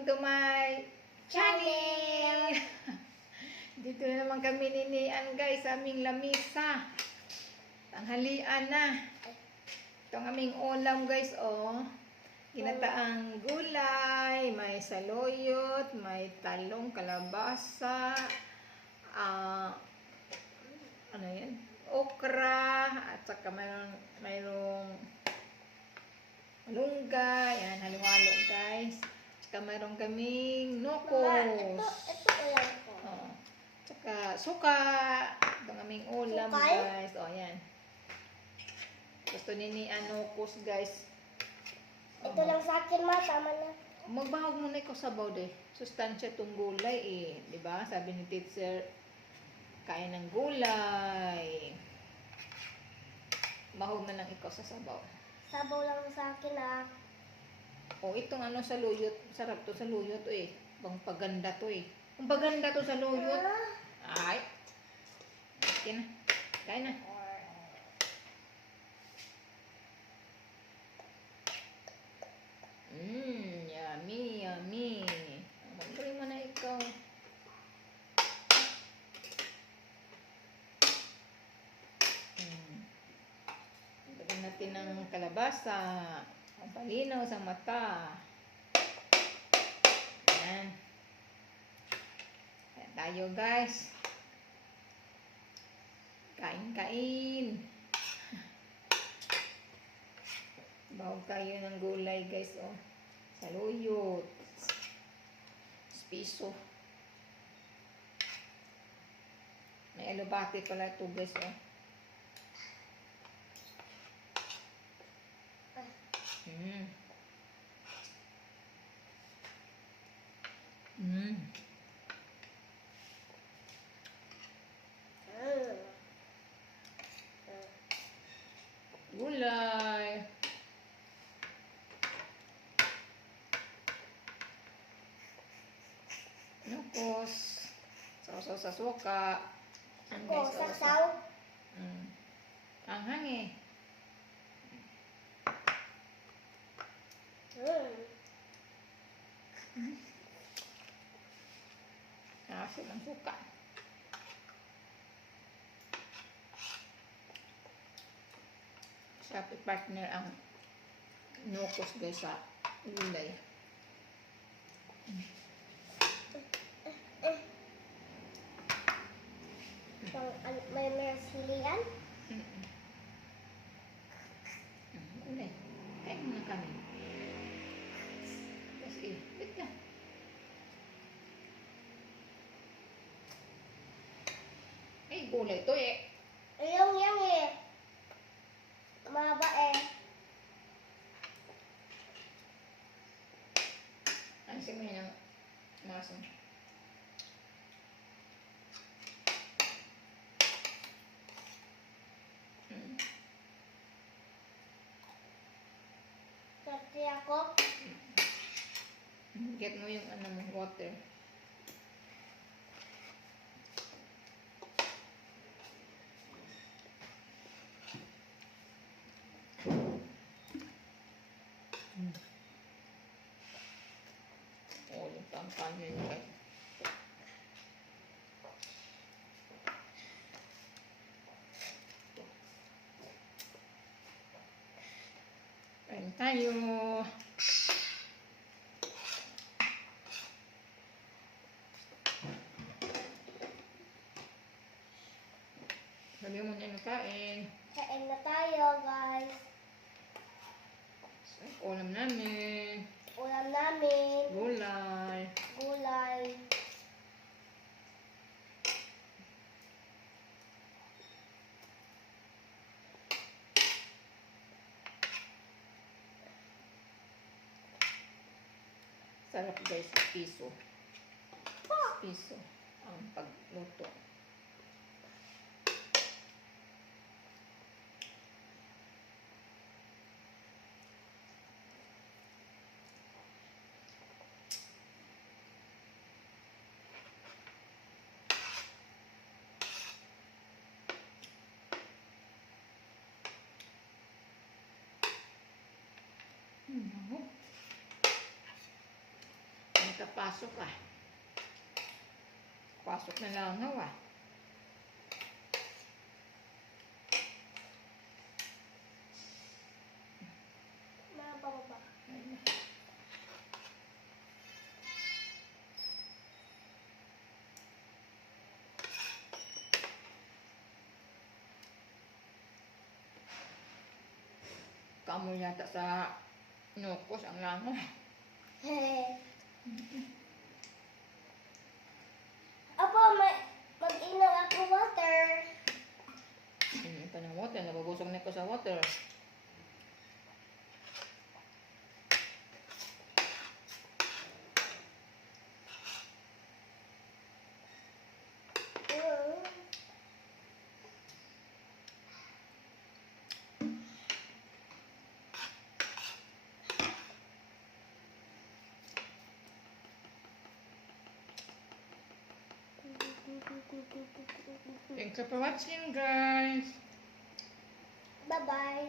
Welcome to my channel! Dito na naman kami ninian guys sa aming lamisa. Tanghalian na. Ito ang aming ulam guys, oh. Ginataang gulay, may saluyot, may talong, kalabasa, ano yan? Okra, at saka mayroong malunggay, yan, halo-halo guys. Tsaka mayroon kaming nokos. Ito ulam ko. Oh. Tsaka suka. Ito ang aming ulam Sukay? guys. Oh, yan. Gusto ni nokos guys. Ito lang sa akin, ma. Tama na. Magbahog muna ikaw sabaw de. Sustansya itong gulay eh. Diba? Sabi ni teacher, kain ng gulay. Bahog na lang ikaw sa sabaw. Sabaw lang sa akin, ah. O, itong ano sa luyot. Sarap to sa luyot eh. Bang paganda to eh. Kung paganda to sa luyot. Ay. Okay na. Kain na. Yummy, yummy. Magaling mo na ikaw. Lagyan natin ng kalabasa. Ang palinaw sa mata. Ayan. Ayan tayo guys. Kain-kain. Bahog tayo ng gulay guys, oh. Saluyot. Piso. May alubati pala ito guys, oh. Gulay. Nukos. Sausaw sa suka. Ako, sasaw. Anghang eh. Asin ang suka. Siya partner ang nukos guys sa gulay. May silian? Gulay. Kain muna kami. Kasi, wait ka. Eh, gulay to eh. Yung yan eh. Mahaba eh. Ansin mo yun ang masang. Kasi ako. Get mo yung ano mo, water. Oh, yung tampan yun guys. Kain tayo. Sabi mo na kain. Kain na tayo, guys. Ulam namin. Ulam namin. Gulay. Gulay. Sarap guys, piso. Piso ang pagluto. Pasok ah. Pasok na langaw ah. Mababa. Kamu yata sa nukos ang langaw. Apo, mag-inom ako water. Hindi pa ng water. Nabubusog na ko sa water. Thanks for watching, guys. Bye-bye.